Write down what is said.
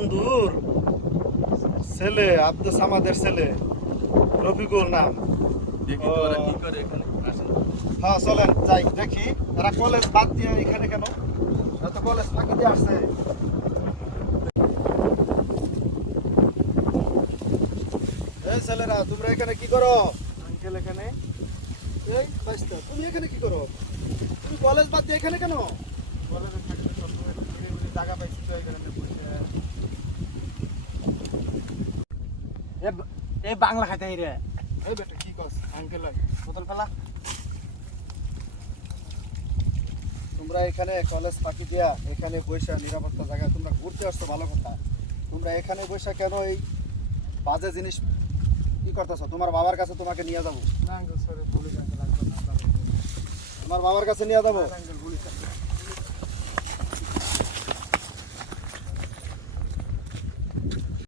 বন্ধুর ছেলে, আব্দুল সামাদের ছেলে, রফিকুল নাম। দেখি তো ওরা কি করে এখানে। আসেন। হ্যাঁ চলেন যাই দেখি এরা কলেজ বাদ দিয়ে এখানে কেন, এরা তো কলেজ ফাঁকি দিয়ে আসছে। এই ছেলেরা তোমরা এখানে কি করো? আঙ্কেল এখানে এই বাইস্তা তুমি এখানে কি করো? তুমি কলেজ বাদ দিয়ে এখানে কেন? কলেজে থাকতে সবসময় ঘুরে ঘুরে জায়গা পাইছি তো এখানে বসে। এ বাংলা খাইতে রে। এই বেটা কি কস? আঙ্কেল বোতল ফেলা। তোমরা এখানে কলেজ ফাঁকি দিয়া এখানে বৈশা নিরাপত্তা জায়গায় তোমরা ঘুরতে আসছো, ভালো কথা। তোমরা এখানে বৈশা কেন এই বাজে জিনিস কি করতেছো? তোমার বাবার কাছে তোমাকে নিয়ে যাবো। না আঙ্কেল সরি পুলিশ আঙ্কেল আসবে না। তোমার বাবার কাছে নিয়ে যাবো। আঙ্কেল